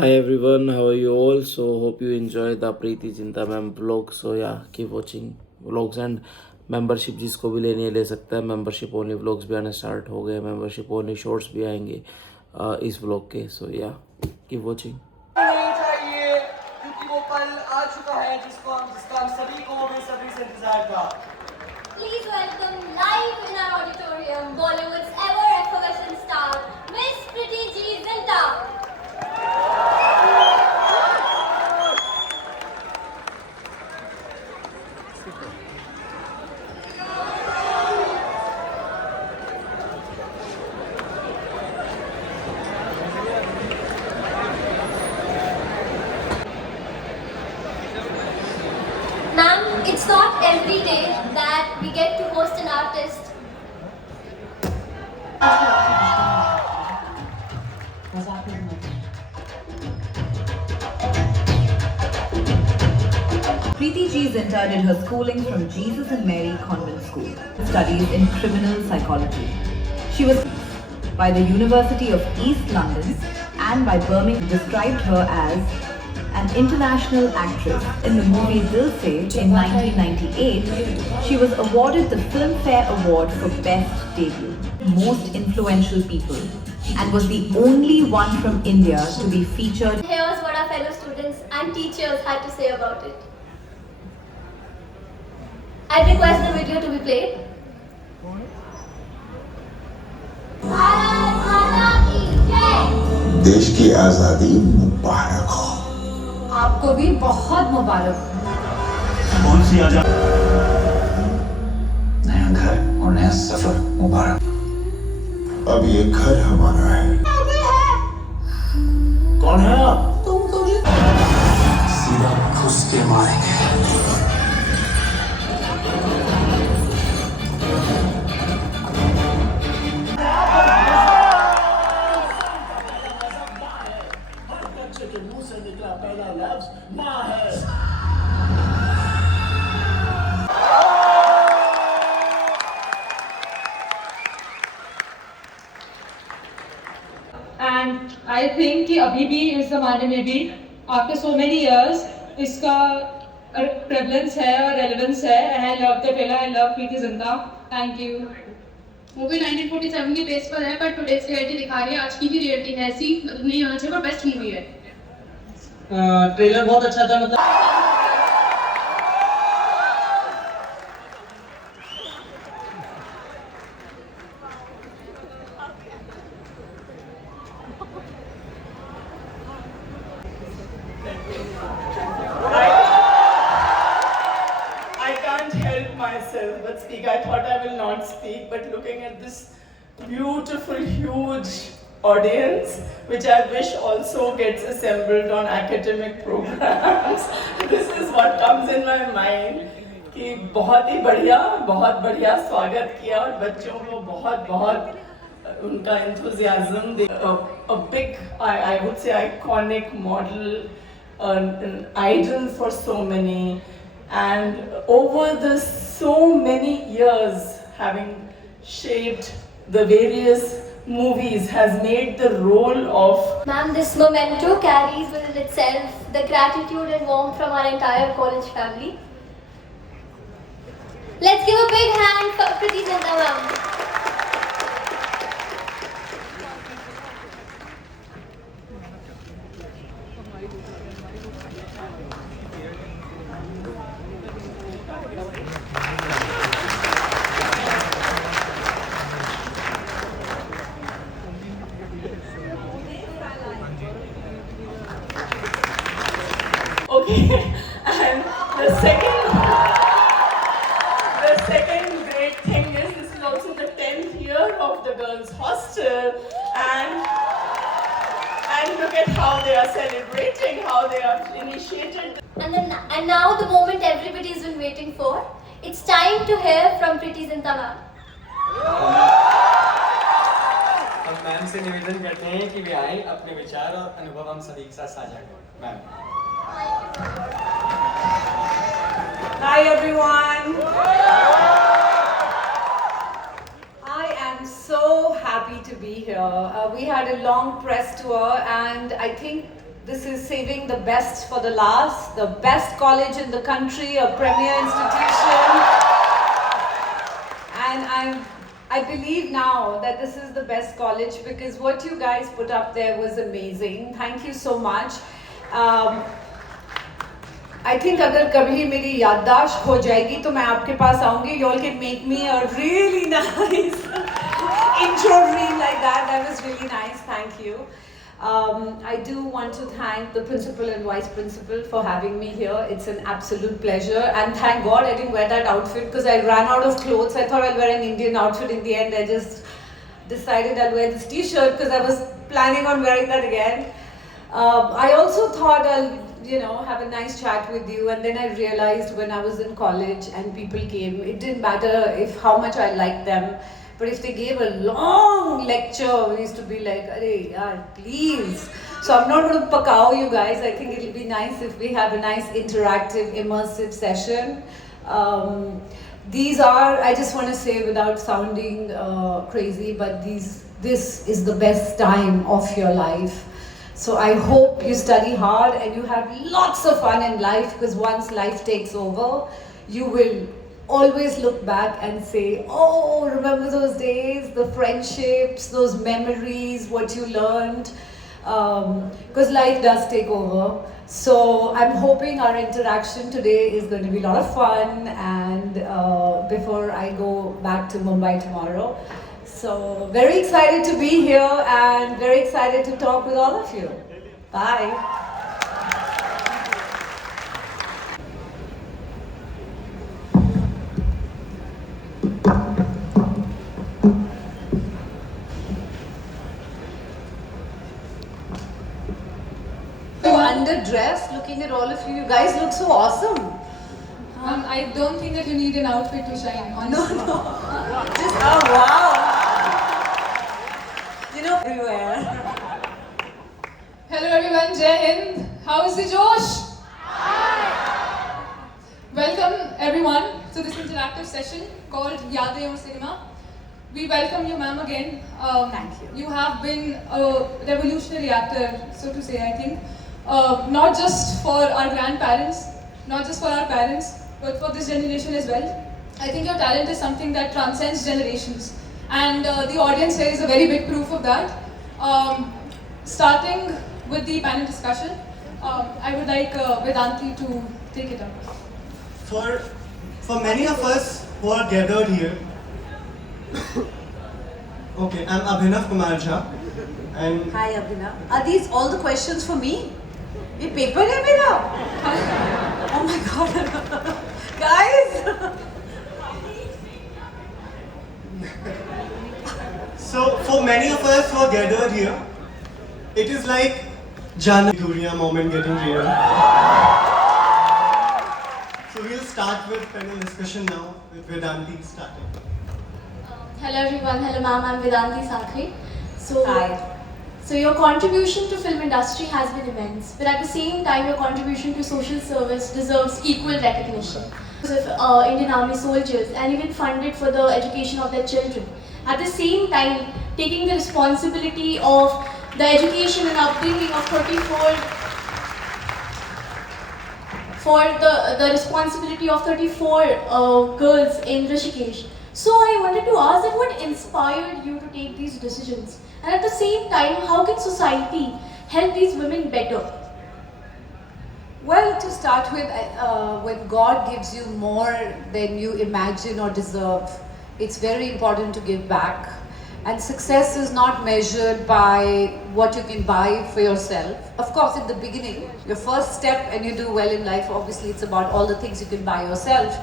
Hi everyone, how are you all? So hope you enjoy the Preeti Zinta ma'am vlog. So yeah, keep watching vlogs and membership जिसको भी लेनी है ले सकता है. membership only vlogs भी आने start हो गए. membership only shorts भी आएंगे इस vlog के. So yeah, keep watching. नहीं चाहिए क्योंकि वो पल आ चुका है जिसका हम सभी को बेसब्री से इंतजार था. Please welcome live in our auditorium Bollywood's ever effervescent star, Miss Preeti G. Zinta. Ma'am, it's not every day that we get to host an artist. Preeti G. Zinta did her schooling from Jesus and Mary Convent School, studies in criminal psychology. She was by the University of East London and by Birmingham described her as an international actress. In the movie Dil Se in 1998, she was awarded the Filmfare Award for Best Debut, Most Influential People, and was the only one from India to be featured. Here's what our fellow students and teachers had to say about it. I request the video to be played. Bharat माता की जय। देश की आजादी मुबारक हो. आपको भी बहुत मुबारक हो. कौन सी आजादी? नया घर और नया सफर मुबारक. अब ये घर हमारा है. कौन है आप? तुम सीधा घुस के मारेंगे. एंड आई थिंक कि अभी भी इस ज़माने में भी आफ्टर सो मेनी इयर्स इसका प्रेवलेंस है और रेलेवेंस है. आई लव द पहला, I love Preity Zinta. Thank you. Movie 1947 के बेस पर है पर टुडेस रियलिटी दिखा रही है. आज की भी रियलिटी है ऐसी नहीं होना चाहिए पर बेस्ट मूवी है. ट्रेलर बहुत अच्छा था. मतलब I can't help myself but speak. I thought I will not speak, but looking at this beautiful, huge audience, which I wish also gets assembled on academic programs, this is what comes in my mind. कि बहुत ही बढ़िया स्वागत किया और बच्चों को बहुत उनका enthusiasm. A big, I would say, iconic model, an idol for so many. And over the so many years, having shaped the various movies, has made the role of. Ma'am, this memento carries within itself the gratitude and warmth from our entire college family. Let's give a big hand for Preeti Zinta ma'am. Okay, and the second great thing is this is also the 10th year of the girls' hostel, and look at how they are celebrating, how they have initiated. And now the moment everybody's been waiting for. It's time to hear from Preeti Zinta ma'am. हम ma'am से निवेदन करते हैं कि वे आए अपने विचार और अनुभव हम सभी के साथ साझा करें. Ma'am. Hi everyone. I am so happy to be here. We had a long press tour and I think this is saving the best for the last, the best college in the country, a premier institution. And I believe now that this is the best college because what you guys put up there was amazing. Thank you so much. I think अगर कभी मेरी याददाश्त हो जाएगी तो मैं आपके पास आऊँगी. You all can make me a really nice intro reel like that. That was really nice. Thank you. I do want to thank the principal and vice principal for having me here. It's an absolute pleasure. And thank God I didn't wear that outfit because I ran out of clothes. I thought I'll wear an Indian outfit. In the end, I just decided I'll wear this t-shirt because I was planning on wearing that again. I also thought I'll have a nice chat with you, and then I realized when I was in college and people came, it didn't matter how much I liked them, but if they gave a long lecture, we used to be like, "Arey yaar, please." So I'm not going to pakao you guys. I think it'll be nice if we have a nice interactive, immersive session. These are, I just want to say without sounding crazy, but this is the best time of your life. So I hope you study hard and you have lots of fun in life, because once life takes over, you will always look back and say, oh, remember those days, the friendships, those memories, what you learned, because life does take over. So I'm hoping our interaction today is going to be a lot of fun, and before I go back to Mumbai tomorrow. So very excited to be here and very excited to talk with all of you. Bye. So underdressed, looking at all of you. You guys look so awesome. I don't think that you need an outfit to shine, honestly. No. Just, oh wow. Everywhere. Hello everyone, Jai Hind. How is the Josh? Hi. Welcome everyone to this interactive session called Yaadein Aur Cinema. We welcome you, ma'am, again. Thank you. You have been a revolutionary actor, so to say, I think. Not just for our grandparents, not just for our parents, but for this generation as well. I think your talent is something that transcends generations. And the audience here is a very big proof of that. Starting with the panel discussion, I would like Vedanti to take it up. For many of us who are gathered here, okay, I'm Abhinav Kumar Jha, and Hi Abhinav. Are these all the questions for me? Ye paper hai mera? Oh my god. Guys! so for many of us who are gathered here, it is like Jana Duriya moment getting real. So we'll start with panel discussion now with Vedanti starting. Hello everyone, hello ma'am, I'm Vedanti Sakri. Hi. So your contribution to film industry has been immense, but at the same time your contribution to social service deserves equal recognition. Of Indian Army soldiers and even funded for the education of their children. At the same time, taking the responsibility of the education and upbringing of 34 girls in Rishikesh. So I wanted to ask that what inspired you to take these decisions? And at the same time, how can society help these women better? Well, to start with, when God gives you more than you imagine or deserve, it's very important to give back. And success is not measured by what you can buy for yourself. Of course, in the beginning, your first step and you do well in life, obviously it's about all the things you can buy yourself.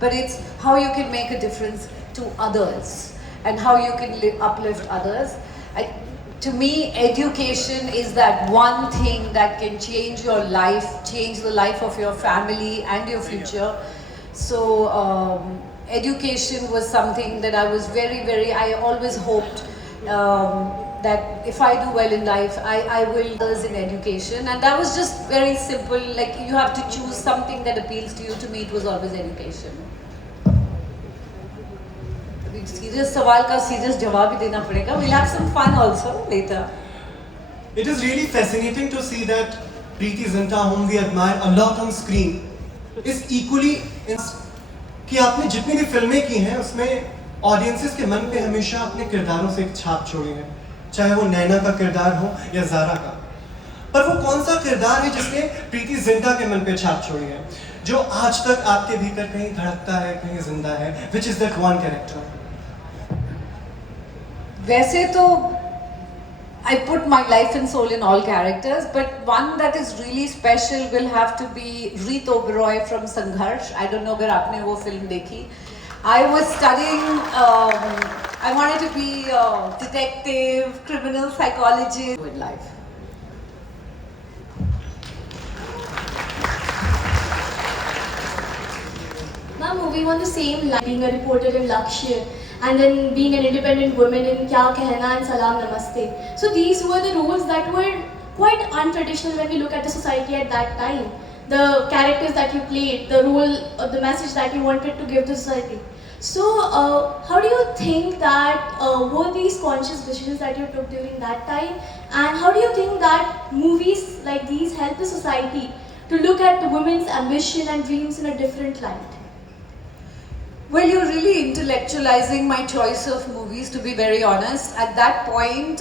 But it's how you can make a difference to others and how you can uplift others. To me, education is that one thing that can change your life, change the life of your family and your future. So education was something that I was I always hoped that if I do well in life, I will others in education. And that was just very simple, like you have to choose something that appeals to you. To me, it was always education. Serious सवाल का serious जवाब ही देना पड़ेगा. We'll have some fun also later. It is really fascinating to see that Preeti Zinta, whom we admire a lot on screen, is equally कि आपने जितनी भी फिल्में की हैं उसमें ऑडियंसेस के मन पे हमेशा अपने किरदारों से एक छाप छोड़ी है, चाहे वो नैना का किरदार हो या ज़ारा का। पर वो कौन सा किरदार है जिसने प्रीति जिंटा के मन पे छाप छोड़ी है, जो आज तक आपके भीतर कहीं धड़कता है, कहीं जिंदा है? Which is that one character? वैसे तो I put my life and soul in all characters, but one that is really special will have to be Reet Oberoi from Sangharsh. I don't know अगर आपने वो film देखी. I was studying, I wanted to be a detective, criminal psychologist in life. Now moving on the same line, being a reporter in Lakshya and then being an independent woman in Kya Kehna and Salam Namaste. So these were the roles that were quite untraditional when we look at the society at that time. The characters that you played, the role, the message that you wanted to give to society. So how do you think that were these conscious decisions that you took during that time, and how do you think that movies like these help the society to look at the women's ambition and dreams in a different light? Well, you're really intellectualizing my choice of movies, to be very honest. At that point,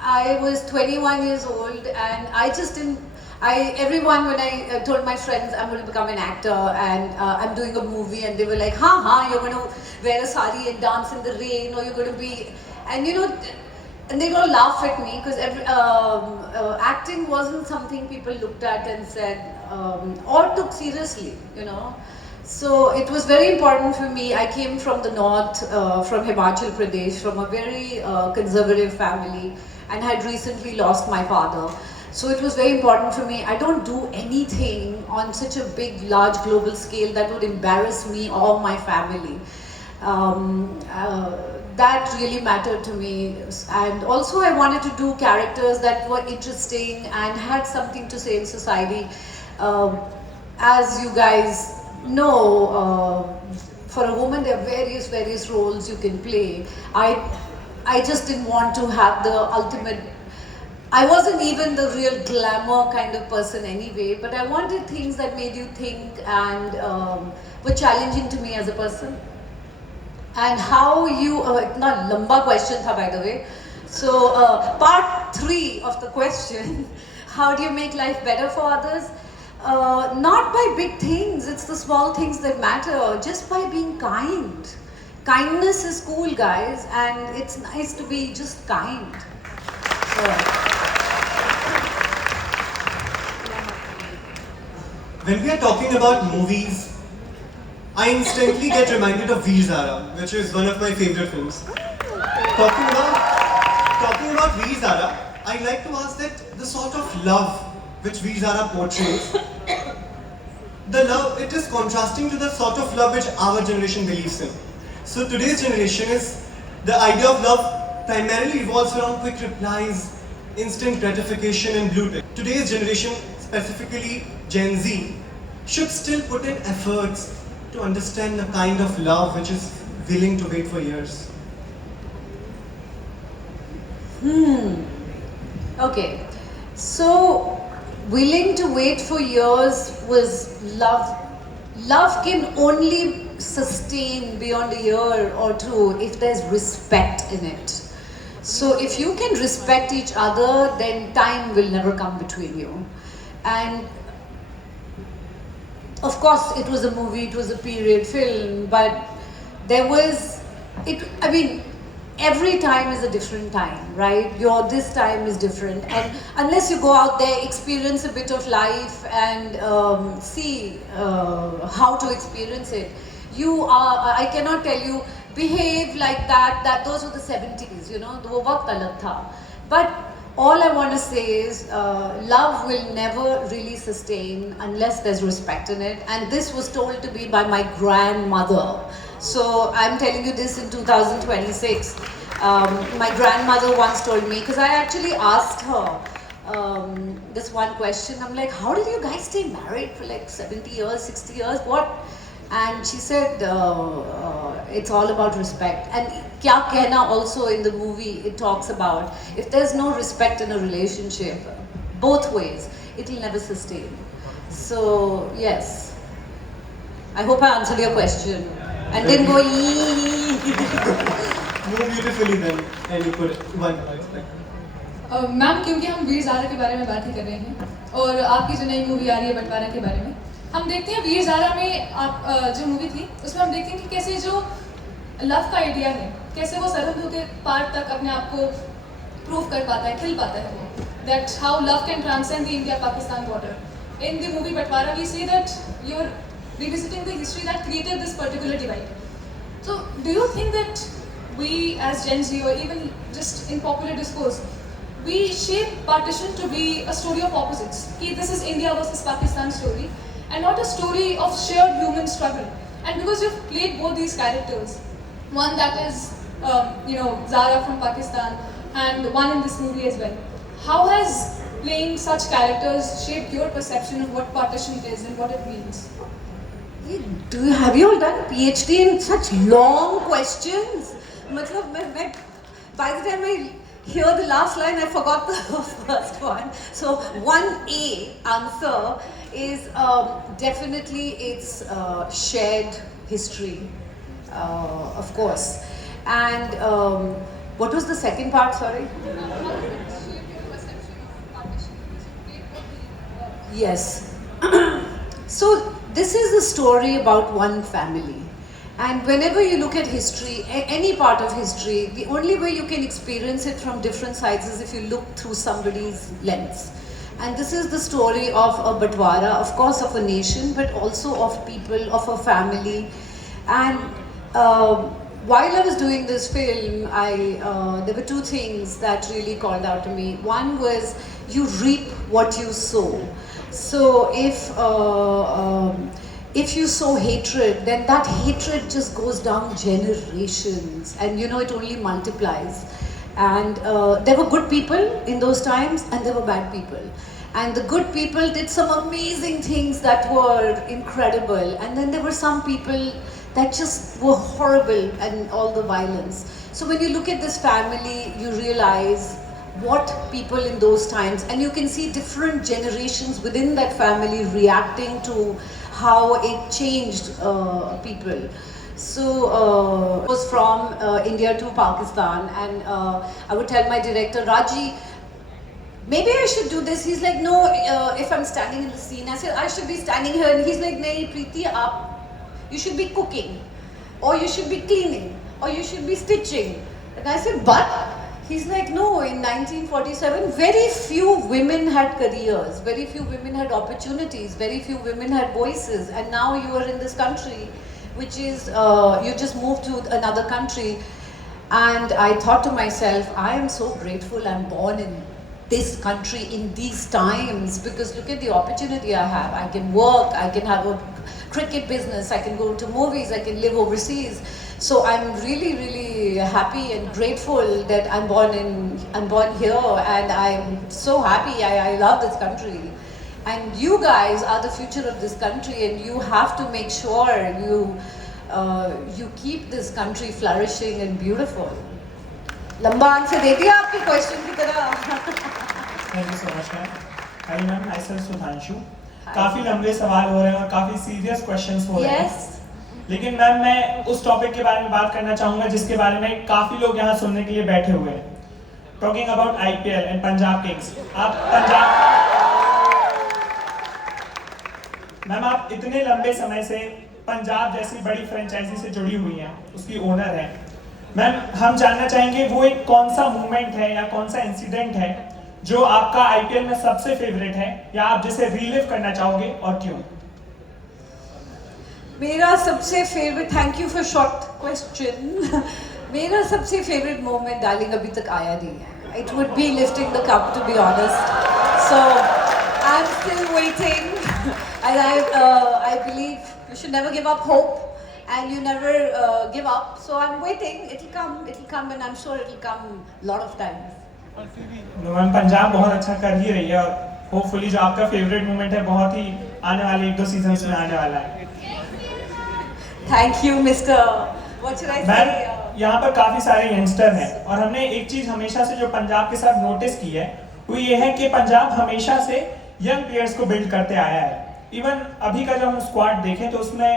I was 21 years old and I just didn't, everyone, when I told my friends I'm going to become an actor and I'm doing a movie, and they were like, you're going to wear a sari and dance in the rain, or you're going to be, and you know, and they don't laugh at me because acting wasn't something people looked at and said, or took seriously, you know. So it was very important for me. I came from the north, from Himachal Pradesh, from a very conservative family, and had recently lost my father. So it was very important for me. I don't do anything on such a big, large global scale that would embarrass me or my family. That really mattered to me. And also I wanted to do characters that were interesting and had something to say in society. As you guys know, for a woman there are various roles you can play. I just didn't want to have the ultimate, I wasn't even the real glamour kind of person anyway, but I wanted things that made you think and were challenging to me as a person. And how you, not lamba question tha, by the way. So part 3 of the question, how do you make life better for others? Not by big things, it's the small things that matter, just by being kind. Kindness is cool, guys, and it's nice to be just kind. When we are talking about movies, I instantly get reminded of Veer Zara, which is one of my favorite films. Talking about Veer Zara, I'd like to ask that the sort of love which Veer Zara portrays, the love, it is contrasting to the sort of love which our generation believes in. So today's generation is, the idea of love primarily revolves around quick replies, instant gratification and blue tick. Today's generation, specifically Gen Z, should still put in efforts to understand the kind of love which is willing to wait for years. Okay, so willing to wait for years was love. Love can only sustain beyond a year or two if there's respect in it. So if you can respect each other, then time will never come between you. And of course it was a movie, it was a period film, but there was, I mean, every time is a different time, right? This time is different, and unless you go out there, experience a bit of life and see how to experience it, I cannot tell you, behave like that those were the 70s, you know, wo waqt alag tha. But all I want to say is love will never really sustain unless there's respect in it, and this was told to me by my grandmother. So I'm telling you this in 2026. My grandmother once told me, because I actually asked her this one question. I'm like, how did you guys stay married for like 70 years, 60 years, what? And she said, it's all about respect. And Kya Kehna also in the movie, it talks about, if there's no respect in a relationship, both ways, it will never sustain. So yes, I hope I answered your question and didn't go Move beautifully then, and you put one aspect. Ma'am क्योंकि हम वीर ज़ारा के बारे में बात ही कर रहे हैं और आपकी जो नई मूवी आ रही है बंटवारा के बारे में, हम देखते हैं वीर ज़ारा में आप जो मूवी थी उसमें हम देखते हैं कि कैसे जो लव का आइडिया है कैसे वो सरहद होते पार तक अपने आप को प्रूव कर पाता है, खिल पाता है, that how love can transcend the India Pakistan border. In the movie Bantwara we see that you are revisiting the history that created this particular divide. So do you think that we as Gen Z or even just in popular discourse, we shape partition to be a story of opposites? This is India versus Pakistan story and not a story of shared human struggle. And because you've played both these characters, one that is Zara from Pakistan and one in this movie as well, how has playing such characters shaped your perception of what partition is and what it means? Have you all done PhD in such long questions? मतलब मैं by the time I hear the last line, I forgot the first one. So 1A answer is definitely it's shared history, of course. And what was the second part? Sorry. Yes. So this is the story about one family, and whenever you look at history, any part of history, the only way you can experience it from different sides is if you look through somebody's lens. And this is the story of a Batwara, of course of a nation, but also of people, of a family. And while I was doing this film, there were two things that really called out to me. One was you reap what you sow. So if you sow hatred, then that hatred just goes down generations, and it only multiplies. And there were good people in those times, and there were bad people. And the good people did some amazing things that were incredible, and then there were some people that just were horrible and all the violence. So when you look at this family, you realize what people in those times, and you can see different generations within that family reacting to how it changed people. So I was from India to Pakistan, and I would tell my director, Raji, maybe I should do this. He's like, no, if I'm standing in the scene, I said, I should be standing here. And he's like, nahi Preeti, you should be cooking, or you should be cleaning, or you should be stitching. And I said, but? He's like, no, in 1947, very few women had careers, very few women had opportunities, very few women had voices. And now you are in this country, which is, you just moved to another country. And I thought to myself, I am so grateful I'm born in this country in these times, because look at the opportunity I have. I can work, I can have a cricket business, I can go to movies, I can live overseas. So I'm really, really happy and grateful that I'm born here, and I'm so happy. I love this country, and you guys are the future of this country, and you have to make sure you keep this country flourishing and beautiful. लंबा answer दे दिया आपके question की तरह. Thank you so much, ma'am. Hi, ma'am. Myself Sudhanshu. काफी लंबे सवाल हो रहे हैं और काफी सीरियस क्वेश्चंस हो रहे हैं. Yes. लेकिन मैम मैं उस टॉपिक के बारे में बात करना चाहूँगा जिसके बारे में काफ़ी लोग यहाँ सुनने के लिए बैठे हुए हैं. Talking about IPL and Punjab Kings. Ma'am आप इतने लंबे समय से पंजाब जैसी बड़ी फ्रेंचाइजी से जुड़ी हुई हैं, उसकी ओनर हैं. मैम हम जानना चाहेंगे वो एक कौन सा मूवमेंट है या कौन सा इंसिडेंट है जो आपका IPL में सबसे फेवरेट है, या आप जिसे रीलिव करना चाहोगे और क्यों? मेरा सबसे favourite, thank you for short question. मेरा सबसे फेवरेट मोमेंट डार्लिंग अभी तक आया नहीं है. It would be lifting the cup, to be honest. So I am still waiting, and I believe you should never give up hope, and you never give up. So I'm waiting. It'll come, and I'm sure it'll come a lot of times. Ma'am Punjab बहुत अच्छा कर ही रही है, और hopefully जो आपका favourite moment है बहुत ही आने वाले 1-2 सीजन्स में आने वाला है. Thank you, Mr. What should I say? Ma'am यहाँ पर काफी सारे यंगस्टर हैं, और हमने एक चीज हमेशा से जो पंजाब के साथ नोटिस की है वो ये है कि पंजाब हमेशा से यंग प्लेयर्स को बिल्ड करते आया है। इवन अभी का जब हम स्क्वाड देखें तो उसमें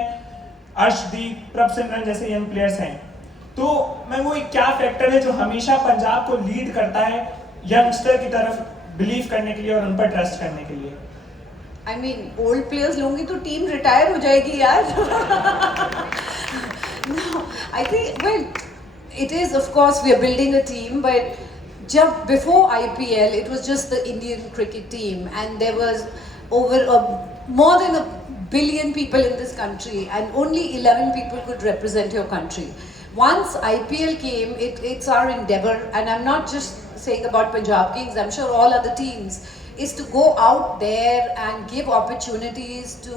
अर्शदीप, प्रभसिमरन जैसे यंग प्लेयर्स हैं। तो मैं वो एक क्या फैक्टर है जो हमेशा पंजाब को लीड करता है यंगस्टर की तरफ बिलीव करने के लिए और उन पर ट्रस्ट करने के लिए? I mean, old players LONGi तो टीम रिटायर हो जाएगी यार। No, I think, well, it is, of course, we are building a team, but just before IPL, it was just the Indian cricket team, and there was more than a billion people in this country, and only 11 people could represent your country. Once IPL came, it's our endeavor, and I'm not just saying about Punjab Kings, I'm sure all other teams, is to go out there and give opportunities to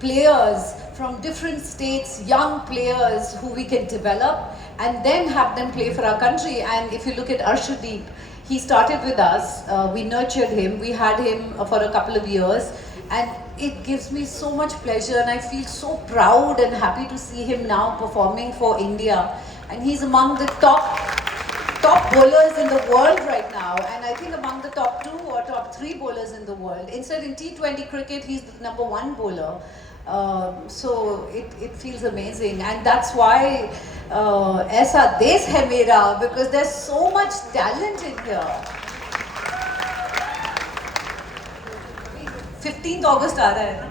players from different states, young players who we can develop and then have them play for our country. And if you look at Arshdeep, he started with us, we nurtured him, we had him for a couple of years, and it gives me so much pleasure and I feel so proud and happy to see him now performing for India. And he's among the top bowlers in the world right now, and I think among the top 2 or top 3 bowlers in the world. Instead, in T20 cricket, he's the number 1 bowler. So it feels amazing, and that's why Aisa Desh Hai Mera, because there's so much talent in here. 15th August aa raha hai na?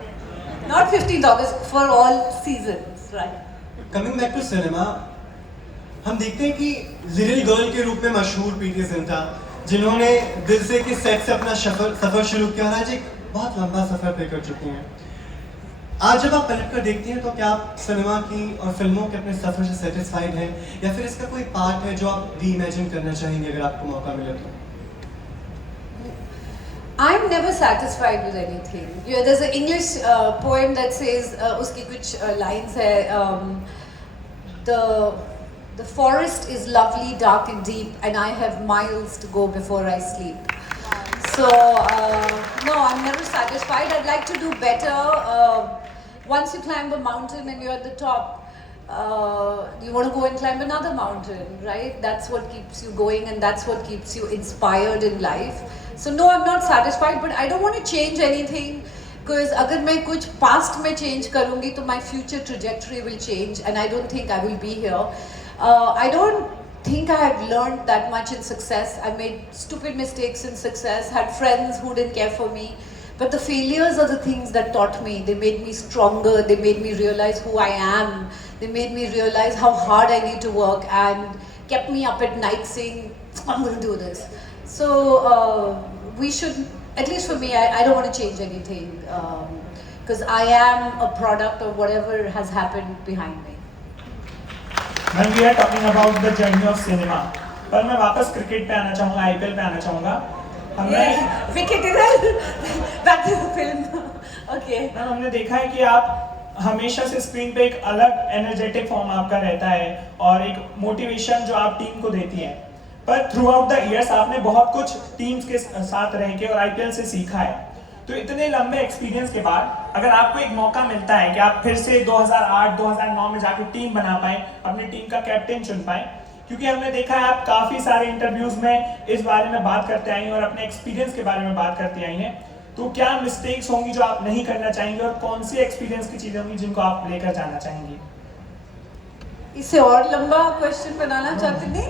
Not 15th August, for all seasons, right? Coming back to cinema, हम देखते हैं कि little girl के रूप में मशहूर प्रीति जिंटा, जिन्होंने दिल से के सेट से अपना सफर शुरू किया और आज एक बहुत लंबा सफर तय कर चुकी हैं। आज जब आप पलट कर देखती हैं तो क्या आप सिनेमा की और फिल्मों के अपने सफर से सेटिस्फाइड हैं, या फिर इसका कोई पार्ट है जो आप रीइमेजिन करना चाहेंगे अगर आपको मौका मिले तो? I'm never satisfied with anything. You know, there's an English poem that says, uski kuch lines hai, the forest is lovely, dark and deep, and I have miles to go before I sleep. So, no, I'm never satisfied. I'd like to do better. Once you climb a mountain and you're at the top, you want to go and climb another mountain, right? That's what keeps you going and that's what keeps you inspired in life. So no, I'm not satisfied, but I don't want to change anything, because अगर मैं कुछ past में change करूँगी तो my future trajectory will change and I don't think I will be here. I don't think I have learned that much in success. I made stupid mistakes in success, had friends who didn't care for me, but the failures are the things that taught me. They made me stronger, they made me realize who I am, they made me realize how hard I need to work and kept me up at night saying, I'm going to do this. So we should, at least for me, I don't want to change anything, because I am a product of whatever has happened behind me. When we are talking about the journey of cinema, पर मैं वापस cricket पे आना चाहूँगा, IPL पे आना चाहूँगा। हमने विकेट इधर, back to the film. Okay. Ma'am हमने देखा है कि आप हमेशा से स्क्रीन पे एक अलग एनर्जेटिक फॉर्म आपका रहता है और एक मोटिवेशन जो आप टीम को देती हैं। पर थ्रू आउट द इयर्स आपने बहुत कुछ टीम्स के साथ रह के और IPL से सीखा है। तो इतने लंबे एक्सपीरियंस के बाद अगर आपको एक मौका मिलता है कि आप फिर से 2008-2009 में जाके टीम बना पाए, अपनी टीम का कैप्टन चुन पाए, क्योंकि हमने देखा है आप काफ़ी सारे इंटरव्यूज में इस बारे में बात करते आई हैं और अपने एक्सपीरियंस के बारे में बात करती आई हैं, तो क्या मिस्टेक्स होंगी जो आप नहीं करना चाहेंगे और कौन सी एक्सपीरियंस की चीज़ें होंगी जिनको आप लेकर जाना चाहेंगी? इससे और लंबा क्वेश्चन बनाना चाहते? नहीं,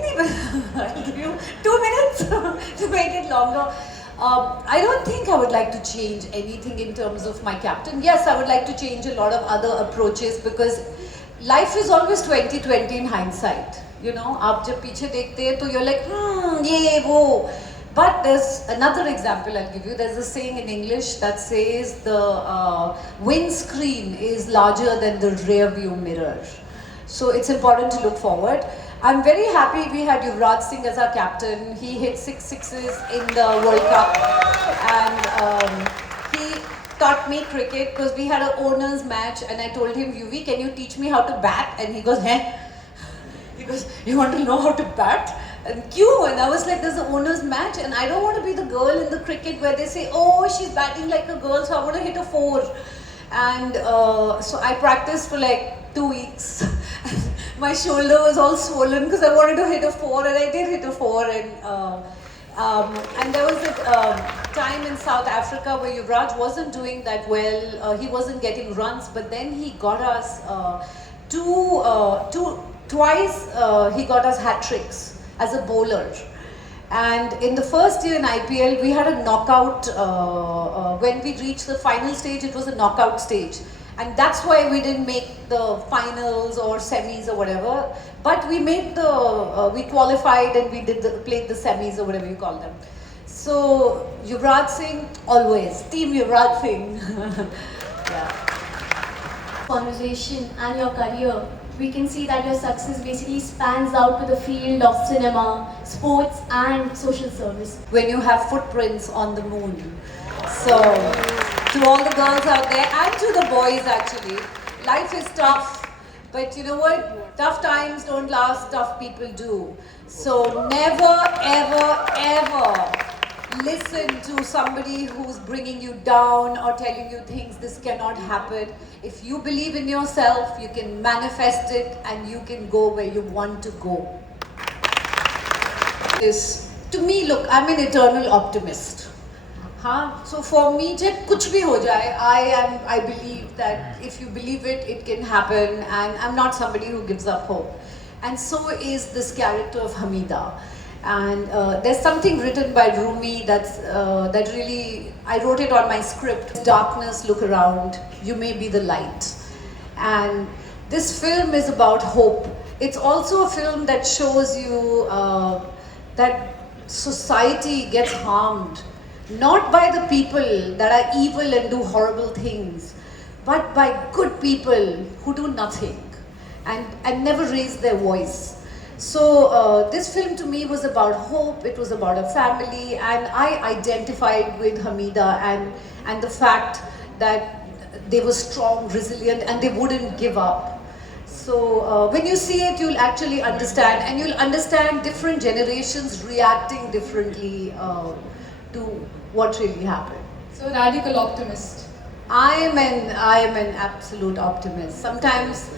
I'll give you 2 minutes to make it longer. I don't think I would like to change anything in terms of my captain. Yes, I would like to change a lot of other approaches because life is always 20/20 in hindsight. You know, आप जब पीछे देखते हैं तो you're like, ये वो. But there's another example I'll give you. There's a saying in English that says the windscreen is larger than the rear view mirror. So it's important to look forward. I'm very happy we had Yuvraj Singh as our captain. He hit 6 sixes in the World Cup, and he taught me cricket because we had an owners match, and I told him, Yuvi, can you teach me how to bat? And he goes, Heh? He goes, you want to know how to bat? And Q, and I was like, there's an owners match, and I don't want to be the girl in the cricket where they say, oh, she's batting like a girl, so I want to hit a 4. And so I practiced for like 2 weeks. My shoulder was all swollen because I wanted to hit a 4, and I did hit a 4. And there was a time in South Africa where Yuvraj wasn't doing that well. He wasn't getting runs, but then he got us twice. He got us hat tricks as a bowler. And in the first year in IPL, we had a knockout. When we reached the final stage, it was a knockout stage. And that's why we didn't make the finals or semis or whatever. But we made we qualified and we played the semis or whatever you call them. So Yuvraj Singh, always, Team Yuvraj Singh. Yeah. Conversation and your career, we can see that your success basically spans out to the field of cinema, sports and social service. When you have footprints on the moon. So, to all the girls out there and to the boys actually, life is tough, but you know what? Tough times don't last, tough people do. So never, ever, ever listen to somebody who's bringing you down or telling you things this cannot happen. If you believe in yourself, you can manifest it and you can go where you want to go. To me, look, I'm an eternal optimist. So for me, jab kuch bhi ho jaye, I believe that if you believe it, it can happen, and I'm not somebody who gives up hope. And so is this character of Hamida. And there's something written by Rumi that really, I wrote it on my script. Darkness, look around, you may be the light. And this film is about hope. It's also a film that shows you that society gets harmed, not by the people that are evil and do horrible things, but by good people who do nothing and never raise their voice. So this film to me was about hope, it was about a family, and I identified with Hamida and the fact that they were strong, resilient, and they wouldn't give up. So when you see it, you'll actually understand, and you'll understand different generations reacting differently to what really happened. So radical optimist. I am an absolute optimist. Sometimes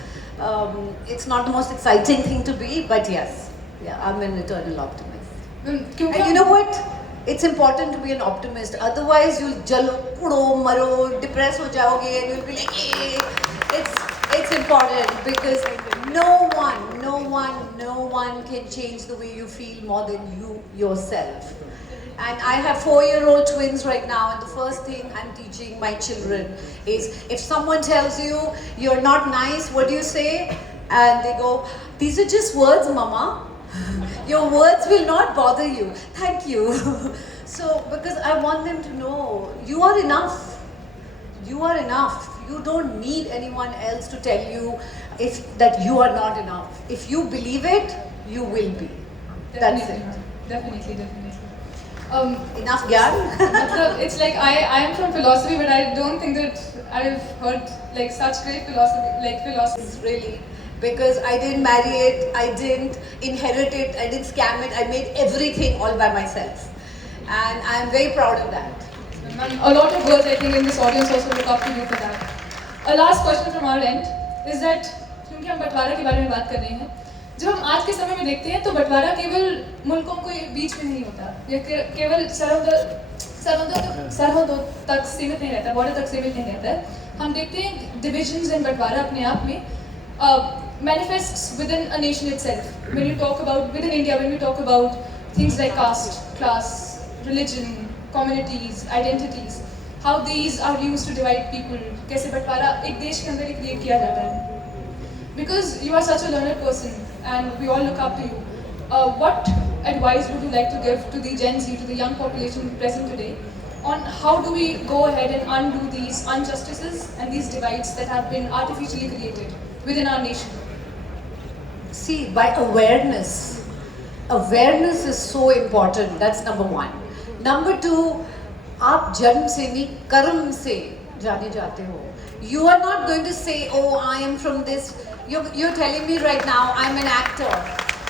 it's not the most exciting thing to be, but yes, yeah, I'm an eternal optimist. And you know what? It's important to be an optimist. Otherwise, you'll jalo, kudo, maro, depress ho jaoge, and you'll be like, eh. It's important because no one can change the way you feel more than you yourself. And I have 4-year-old twins right now, and the first thing I'm teaching my children is, if someone tells you you're not nice, what do you say? And they go, these are just words, Mama. Your words will not bother you. Thank you. So, because I want them to know, you are enough. You are enough. You don't need anyone else to tell you that you are not enough. If you believe it, you will be. That's it. Definitely. Enough gyan? It's like I am from philosophy, but I don't think that I've heard like such great philosophy. Really, because I didn't marry it, I didn't inherit it, I didn't scam it. I made everything all by myself, and I'm very proud of that. A lot of girls, I think, in this audience also look up to you for that. A last question from our end is that, क्योंकि हम बंटवारा के बारे में बात कर रहे हैं, जब हम आज के समय में देखते हैं तो बंटवारा केवल मुल्कों के बीच में नहीं होता, या केवल सरहदों तक सीमित नहीं रहता, बॉर्डर तक सीमित नहीं रहता है. हम देखते हैं डिविजन्स एंड बंटवारा अपने आप में manifests within a nation itself. When you talk about within India, when we talk about things like caste, class, religion, communities, identities, how these are used to divide people, कैसे बंटवारा एक देश के अंदर ही create किया जाता है. Because you are such a learned person and we all look up to you, what advice would you like to give to the Gen Z, to the young population present today, on how do we go ahead and undo these injustices and these divides that have been artificially created within our nation? See, by awareness. Awareness is so important. That's number one. Number two, आप जन्म से नहीं कर्म से जाने जाते हो. You are not going to say, oh, I am from this. You're telling me right now, I'm an actor.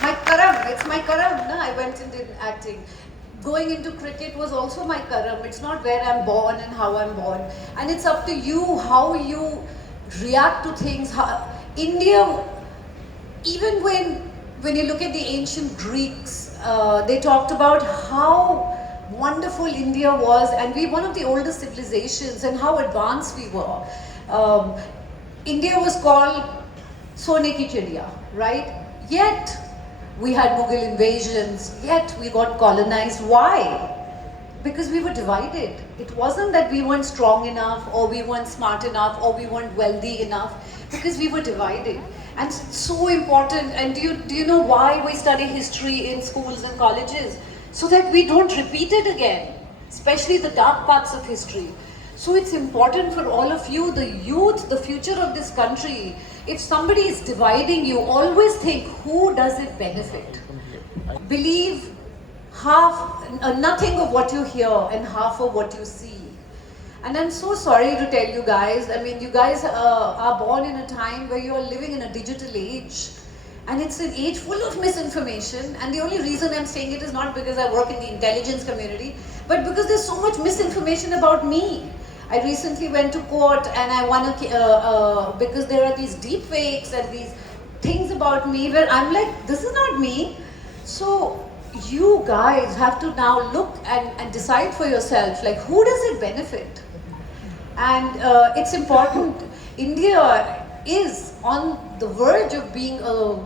My karam, it's my karam. No, I went into acting. Going into cricket was also my karam. It's not where I'm born and how I'm born. And it's up to you how you react to things. India, even when you look at the ancient Greeks, they talked about how wonderful India was, and we one of the oldest civilizations, and how advanced we were. India was called Sone ki Chidiya, right? Yet we had Mughal invasions, yet we got colonized. Why? Because we were divided. It wasn't that we weren't strong enough, or we weren't smart enough, or we weren't wealthy enough, because we were divided. And it's so important. And do you know why we study history in schools and colleges? So that we don't repeat it again, especially the dark parts of history. So it's important for all of you, the youth, the future of this country. If somebody is dividing you, always think, who does it benefit? Believe nothing of what you hear and half of what you see. And I'm so sorry to tell you guys, I mean, you guys are born in a time where you are living in a digital age. And it's an age full of misinformation. And the only reason I'm saying it is not because I work in the intelligence community, but because there's so much misinformation about me. I recently went to court and I won because there are these deep fakes and these things about me where I'm like, this is not me. So you guys have to now look and decide for yourself, like, who does it benefit? And it's important. India is on the verge of being a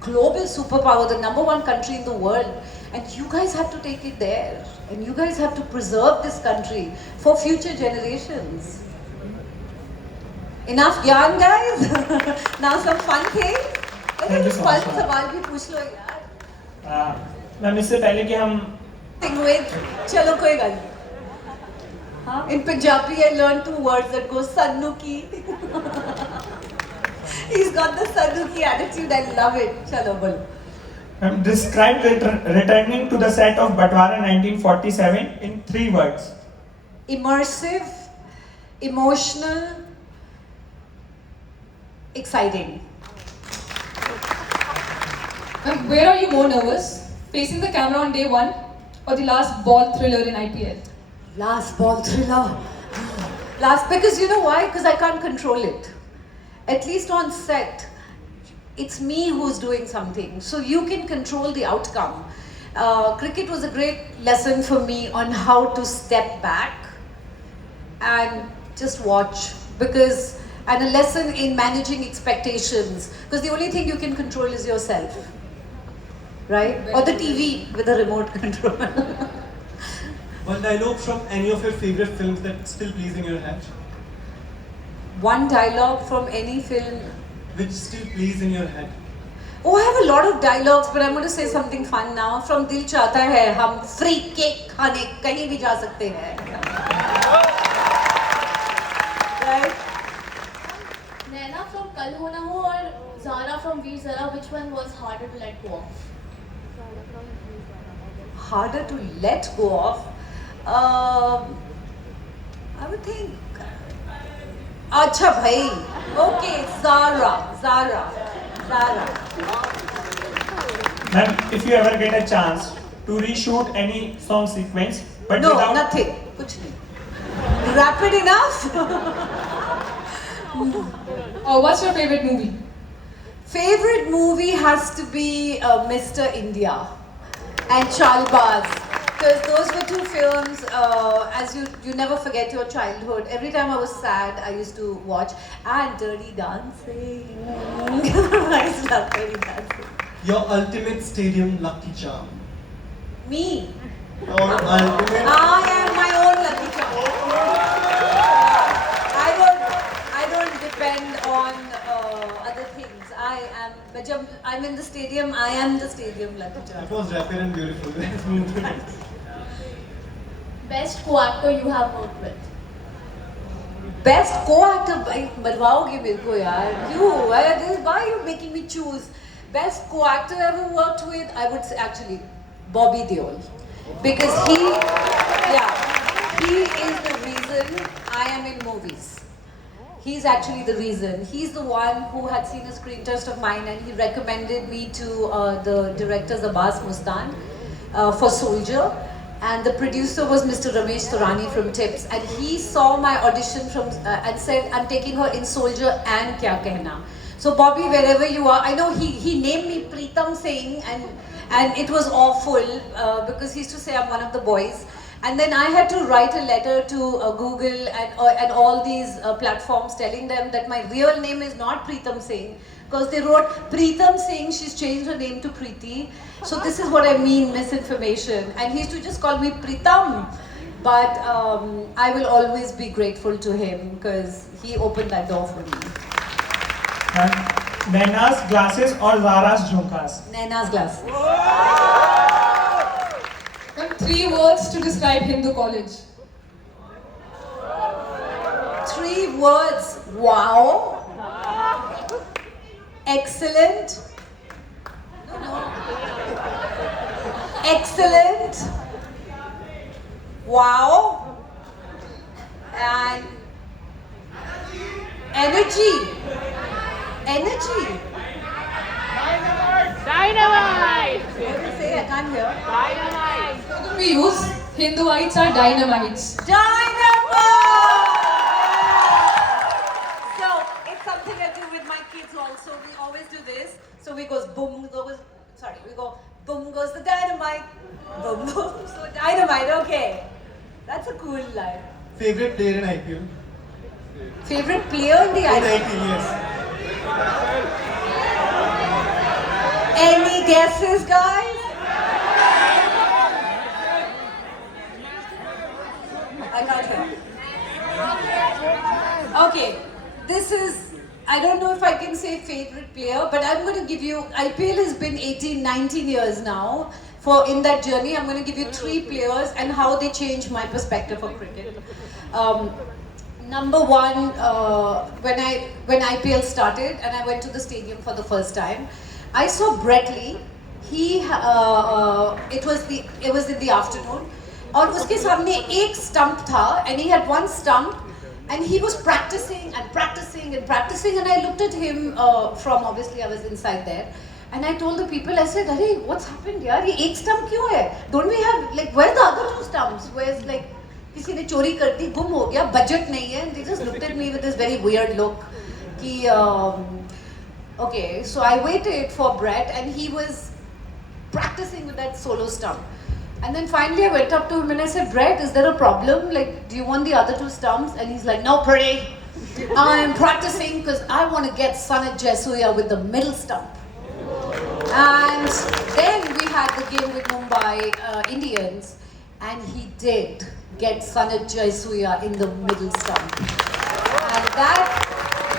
global superpower, the #1 country in the world. And you guys have to take it there. And you guys have to preserve this country for future generations. Enough yarn, guys? Now some fun thing? Thank you so much. सवाल भी पूछ लो यार. Ma'am इससे पहले कि हम चलो कोई गल. In Punjabi, I learned 2 words that go sannu ki. He's got the sannu ki attitude. I love it. Chalo bolo. Describe returning to the set of Batwara 1947 in 3 words. Immersive, emotional, exciting. Where are you more nervous? Facing the camera on day 1 or the last ball thriller in IPL? Last ball thriller. Because you know why? Because I can't control it. At least on set, it's me who's doing something. So you can control the outcome. Cricket was a great lesson for me on how to step back and just watch. And a lesson in managing expectations. Because the only thing you can control is yourself. Right? Or the TV with a remote control. One dialogue from any of your favorite films that still plays in your head? One dialogue from any film which still plays in your head? Oh, I have a lot of dialogues, but I'm going to say something fun now. From Dil Chahta Hai, hum free cake khane kahin bhi ja sakte hain. Right? Naina from Kal Ho Na Ho or Zara from Veer Zara, which one was harder to let go of? Harder to let go of? I would think. Acha bhai. Okay, Zara. Ma'am, if you ever get a chance to reshoot any song sequence, but no, without... nothing. Kuch nahi. Rapid enough? What's your favorite movie? Favorite movie has to be Mr. India and Chalbaz. Because those were 2 films, as you never forget your childhood. Every time I was sad, I used to watch. And Dirty Dancing. I used to love Dirty Dancing. Your ultimate stadium lucky charm? Me. Your ultimate... I am my own lucky charm. I don't depend on other things. I'm in the stadium, I am the stadium lucky charm. That was rapid and beautiful. Best co-actor you have worked with? Best co-actor? Marwaoge mere ko yaar. Why are you making me choose? Best co-actor I ever worked with, I would say actually Bobby Deol. Because he is the reason I am in movies. He's actually the reason. He's the one who had seen a screen test of mine and he recommended me to the director Abbas Mustan for Soldier. And the producer was Mr. Ramesh Surani from Tips. And he saw my audition and said, I'm taking her in Soldier and Kya Kehna. So Bobby, wherever you are, I know he named me Pritam Singh and it was awful because he used to say I'm one of the boys. And then I had to write a letter to Google and all these platforms telling them that my real name is not Preetam Singh, because they wrote Preetam Singh, she's changed her name to Preeti. So this is what I mean, misinformation. And he used to just call me Preetam. But I will always be grateful to him because he opened that door for me. Naina's glasses or Zara's jhumkas? Naina's glasses. And 3 words to describe Hindu college. 3 words. Wow. Excellent. Excellent. Wow. And energy. Energy. Dynamite! What do you say? I can't hear. Dynamite! So we use Hinduites are dynamites. Dynamite! So it's something I do with my kids also. We always do this. So we goes boom, we go boom goes the dynamite. Boom, boom. So dynamite, okay. That's a cool line. Favorite player in IPL? Favorite player in the In IPL? IPL, yes. Any guesses, guys? I can't hear. Okay, this is, I don't know if I can say favorite player, but I'm going to give you, IPL has been 18, 19 years now. In that journey, I'm going to give you 3 players and how they changed my perspective of cricket. Number 1, when IPL started and I went to the stadium for the first time, I saw Brett Lee. It was in the afternoon. और उसके सामने एक stump था, and he had 1 stump, and he was practicing and practicing and practicing, and I looked at him from, obviously I was inside there, and I told the people, I said, "Arey, what's happened yaar? ये एक stump क्यों है? Don't we have, like, where's the other 2 stumps? Where's, like, किसी ने चोरी कर दी, गुम हो गया, budget नहीं है?" And they just looked at me with this very weird look. Okay, so I waited for Brett, and he was practicing with that solo stump. And then finally I went up to him and I said, "Brett, is there a problem? Like, do you want the other 2 stumps?" And he's like, "No, pretty. I'm practicing because I want to get Sanat Jayasuriya with the middle stump." And then we had the game with Mumbai Indians, and he did get Sanat Jayasuriya in the middle stump. And that,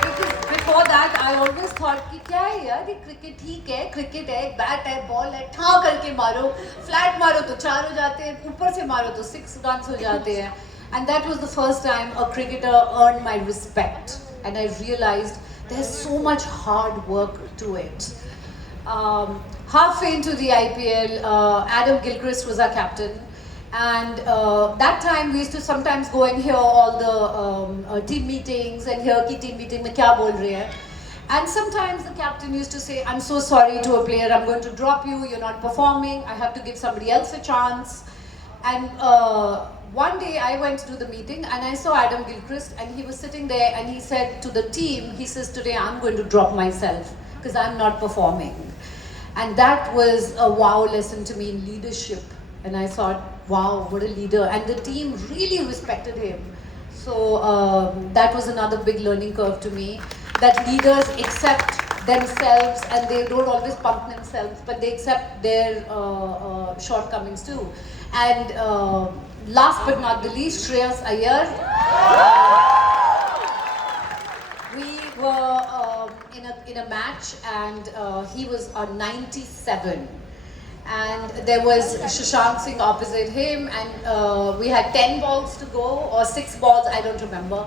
because before that I always thought कि क्या है यार, ये cricket ठीक है, cricket है, bat है, ball है, ठा करके मारो, flat मारो तो 4 हो जाते हैं, ऊपर से मारो तो 6 runs हो जाते हैं. And that was the first time a cricketer earned my respect, and I realized there's so much hard work to it. Halfway into the IPL, Adam Gilchrist was our captain, and that time we used to sometimes go and hear all the team meetings and hear ki team meeting mein kya bol rahe hai. And sometimes the captain used to say, "I'm so sorry to a player, I'm going to drop you, you're not performing, I have to give somebody else a chance." And one day I went to the meeting and I saw Adam Gilchrist, and he was sitting there and he said to the team, he says, "Today I'm going to drop myself because I'm not performing." And that was a wow lesson to me in leadership. And I thought, wow, what a leader. And the team really respected him. So that was another big learning curve to me, that leaders accept themselves and they don't always pump themselves, but they accept their shortcomings too. And last but not the least, Shreyas Iyer. We were in a match, and he was on 97. And there was Shashank Singh opposite him, and we had 10 balls to go, or 6 balls, I don't remember.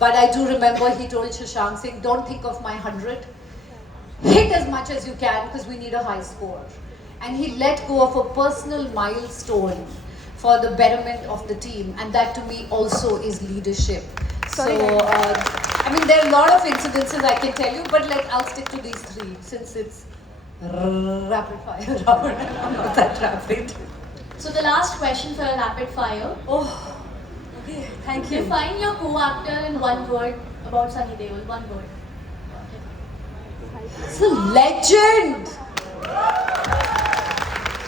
But I do remember he told Shashank Singh, "Don't think of my 100. Hit as much as you can because we need a high score." And he let go of a personal milestone for the betterment of the team, and that to me also is leadership. I mean, there are a lot of incidences I can tell you, but like I'll stick to these 3 since it's rapid fire round. I'm not that rapid. So the last question for a rapid fire. Oh, okay, thank you. Define your co-actor in 1 word about Sunny Deol. 1 word. It's a legend.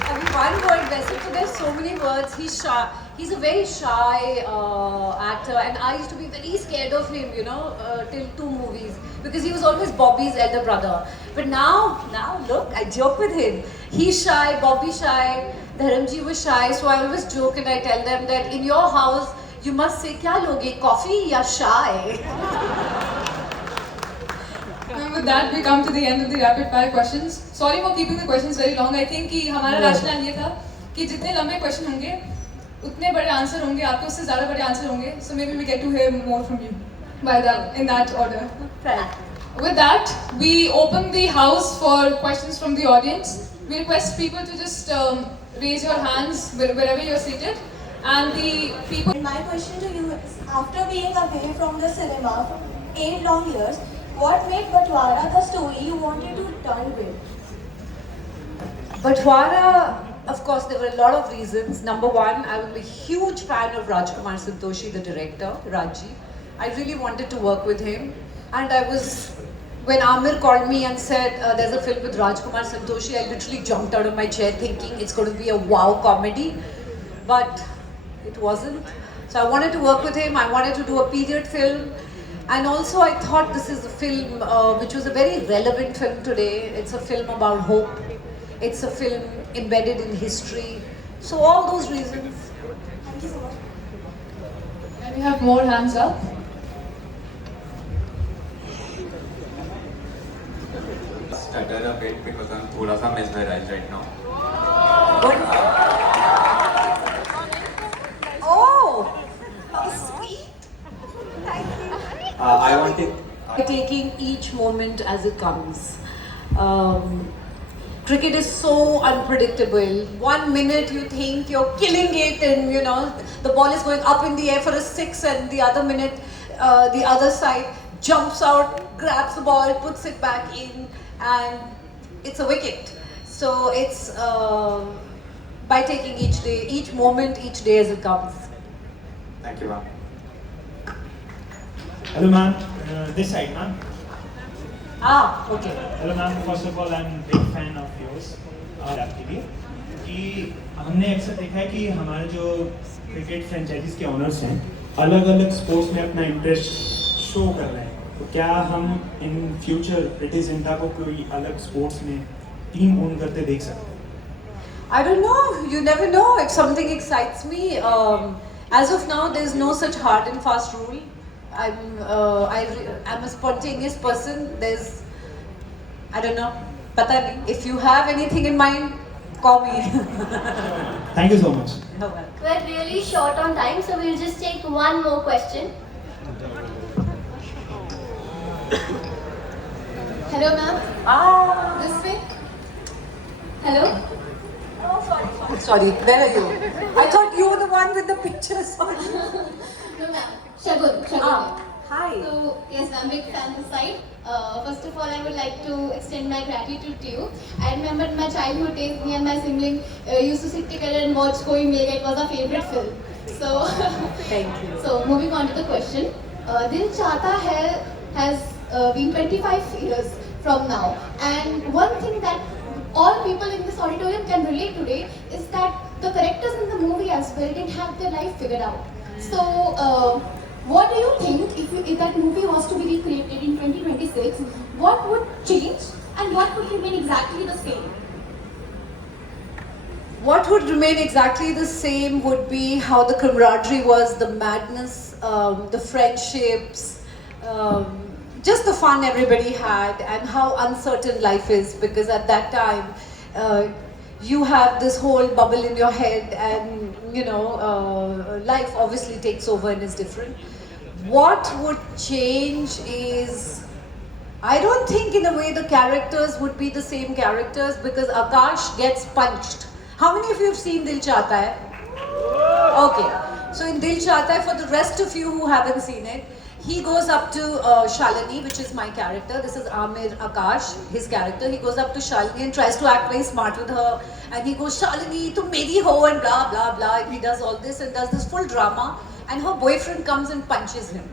I mean, 1 word, so there's so many words. He's sharp. He's a very shy actor, and I used to be very scared of him, you know, till 2 movies, because he was always Bobby's elder brother. But now look, I joke with him. He's shy, Bobby shy, Dharamji was shy, so I always joke and I tell them that in your house, you must say, kya loge, coffee ya shy? And with that, we come to the end of the rapid fire questions. Sorry for keeping the questions very long. I think कि हमारा rationale ये था कि जितने लंबे question होंगे, उतने बड़े answer होंगे, आपके उससे ज़्यादा बड़े answer होंगे. So maybe we get to hear more from you by that, in that order. With that, we open the house for questions from the audience. We request people to just raise your hands wherever you're seated. And the people... My question to you is, after being away from the cinema for 8 long years, what made Batwara the story you wanted to tell with? Batwara, of course, there were a lot of reasons. Number one, I was a huge fan of Rajkumar Santoshi, the director, Raji. I really wanted to work with him. And when Amir called me and said, there's a film with Rajkumar Santoshi, I literally jumped out of my chair thinking it's going to be a wow comedy. But it wasn't. So I wanted to work with him. I wanted to do a period film. And also I thought this is a film which was a very relevant film today. It's a film about hope. It's a film embedded in history. So all those reasons. Thank you so much. And we have more hands up. Stutter a bit because I'm थोड़ा सा mesmerized right now. Oh, how sweet. Thank you. I wanted... Taking each moment as it comes. Cricket is so unpredictable. 1 minute you think you're killing it and you know the ball is going up in the air for a 6, and the other minute the other side jumps out, grabs the ball, puts it back in, and it's a wicket. So it's by taking each day, each moment, each day as it comes. Thank you, ma'am. Hello, ma'am. This side, ma'am. Ah, okay. Hello, ma'am. First of all, I'm a big fan of yours और आपके लिए कि हमने अक्सर देखा है कि हमारे जो क्रिकेट फ्रेंचाइजीज के ओनर्स हैं अलग-अलग स्पोर्ट्स में अपना इंटरेस्ट शो कर रहे हैं. तो क्या हम इन फ्यूचर प्रीति जिंटा को कोई अलग स्पोर्ट्स में टीम ओन करते देख सकते हैं? I don't know. You never know if something excites me. As of now, there's no such hard and fast rule. I'm a spontaneous person. I don't know. Pata nahi. If you have anything in mind, call me. Thank you so much. We're really short on time, so we'll just take one more question. Hello, ma'am. This way. Hello. Oh, sorry. Where are you? I thought you were the one with the picture. Sorry. No, ma'am. Shagun. Hi. So, yes, I'm a big fan this side. First of all, I would like to extend my gratitude to you. I remember in my childhood days, me and my sibling used to sit together and watch Koi Mil Gaya. It was our favorite film. So, thank you. So, moving on to the question. Dil Chahta Hai has been 25 years from now. And one thing that all people in this auditorium can relate today is that the characters in the movie as well didn't have their life figured out. So, what do you think if that movie was to be recreated in 2026? What would change and what would remain exactly the same? What would remain exactly the same would be how the camaraderie was, the madness, the friendships, just the fun everybody had, and how uncertain life is, because at that time you have this whole bubble in your head, and you know life obviously takes over and is different. What would change is, I don't think in a way the characters would be the same characters, because Akash gets punched. How many of you have seen Dil Chahta Hai? Okay, so in Dil Chahta Hai, for the rest of you who haven't seen it, he goes up to Shalini, which is my character. This is Amir Akash, his character. He goes up to Shalini and tries to act very smart with her. And he goes, Shalini, tu meri ho, and blah, blah, blah. And he does all this and does this full drama. And her boyfriend comes and punches him.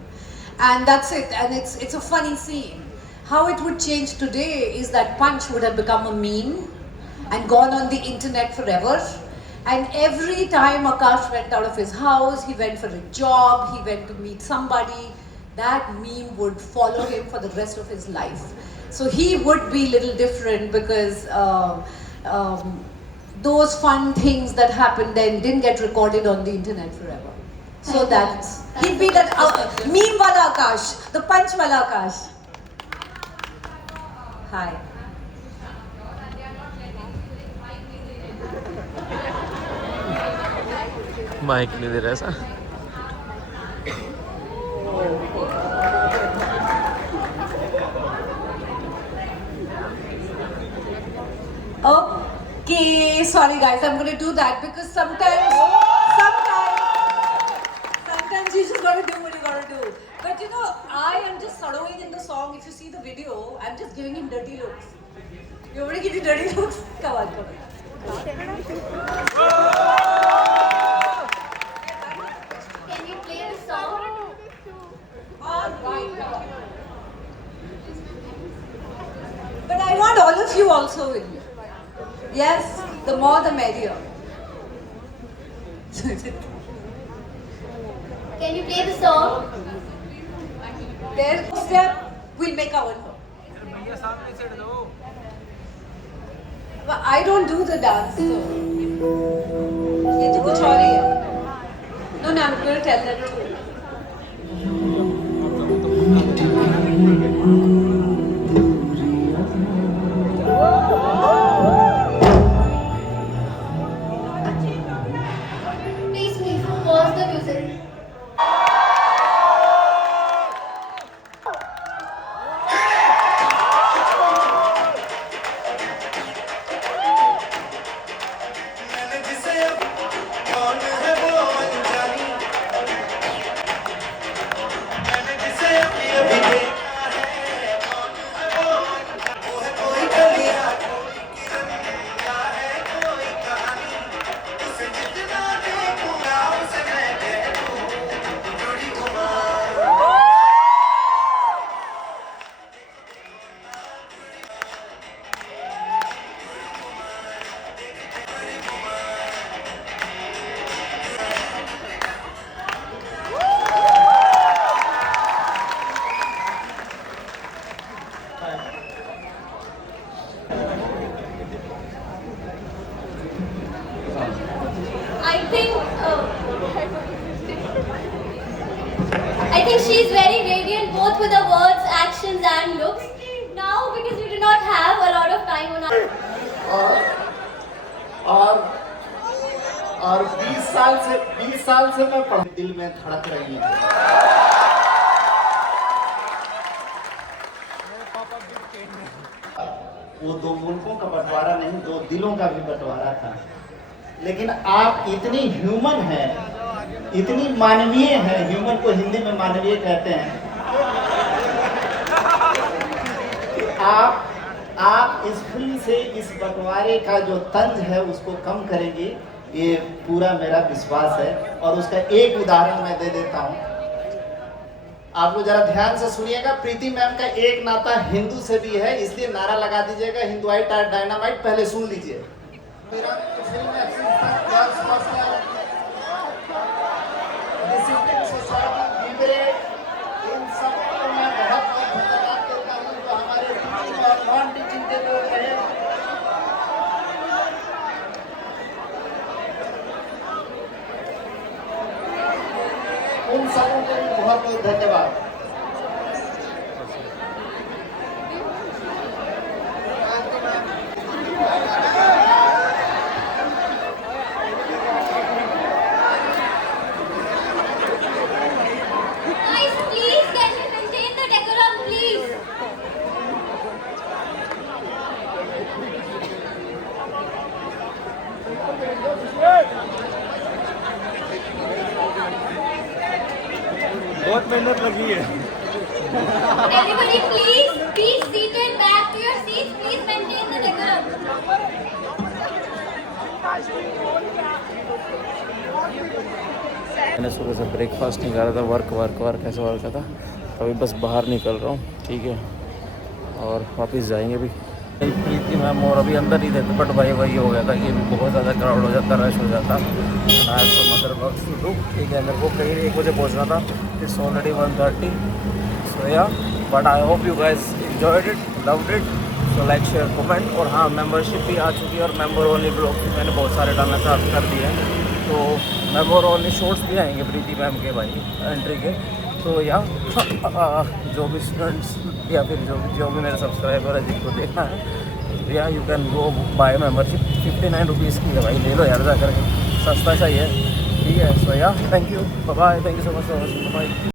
And that's it. And it's a funny scene. How it would change today is that punch would have become a meme and gone on the internet forever. And every time Akash went out of his house, he went for a job, he went to meet somebody, that meme would follow him for the rest of his life. So he would be a little different because those fun things that happened then didn't get recorded on the internet forever. So that's, he'd be that meme wala Akash, the punch wala Akash. Hi. Mic नहीं दे रहा ऐसा. Okay, sorry guys, I'm going to do that because sometimes you just got to do what you got to do. But you know, I am just sorrowing in the song. If you see the video, I'm just giving him dirty looks. You want me to give you dirty looks? Come on, come on. Can you play the song? Alright. But I want all of you also with me. Yes, the more the merrier. Can you play the song? Their step, we'll make our own. But I don't do the dance, so. ये तो कुछ और ही है. No, I'm going to tell them too. Please, pause the music. I think she's very radiant both with her words, actions and looks. Now because we do not have a lot of time on our और 20 साल से मैं दिल में धड़क रही हूँ. वो दो मुल्कों का बंटवारा नहीं, दो दिलों का भी बंटवारा था. लेकिन आप इतनी ह्यूमन है, इतनी मानवीय है, ह्यूमन को हिंदी में मानवीय कहते हैं. आप इस फिल्म से इस बंटवारे का जो तंज है उसको कम करेंगी, ये पूरा मेरा विश्वास है. और उसका एक उदाहरण मैं दे देता हूँ, आप लोग जरा ध्यान से सुनिएगा. प्रीति मैम का एक नाता हिंदू से भी है, इसलिए नारा लगा दीजिएगा हिंदुआइट और डायनामाइट. पहले सुन लीजिए. उन सबों को भी बहुत बहुत धन्यवाद. बहुत मेहनत लगी है. Everybody please be seated back to your seats. Please maintain the decorum. मैंने सुबह से ब्रेकफास्ट नहीं करा था. वर्क ऐसा वर्क था. अभी बस बाहर निकल रहा हूँ, ठीक है, और वापस जाएंगे. भी प्रीति मैम और अभी अंदर ही थे बट भाई वही हो गया था कि बहुत ज़्यादा क्राउड हो जाता, रश हो जाता। मदर वर्क्स टू डू, ठीक है, मेरे को कहीं 1 बजे पहुँचना था, इट्स ऑलरेडी 1:30। सो या but I hope you guys enjoyed it, loved it. So like, share, comment. और हाँ, मेंबरशिप भी आ चुकी है और मेंबर ओनली ब्लॉग भी मैंने बहुत सारे डालना चालू कर दिए हैं। तो मेंबर ओनली शॉर्ट्स भी आएंगे प्रीति मैम के भाई एंट्री के। तो या जो भी स्टूडेंट्स या फिर जो भी मेरे सब्सक्राइबर है जिनको देखना है, या you can go buy membership. 59 rupees की है भाई, ले लो यार जा करके, सस्ता चाहिए, ठीक है। So yeah thank you, bye, thank you so much for watching, bye.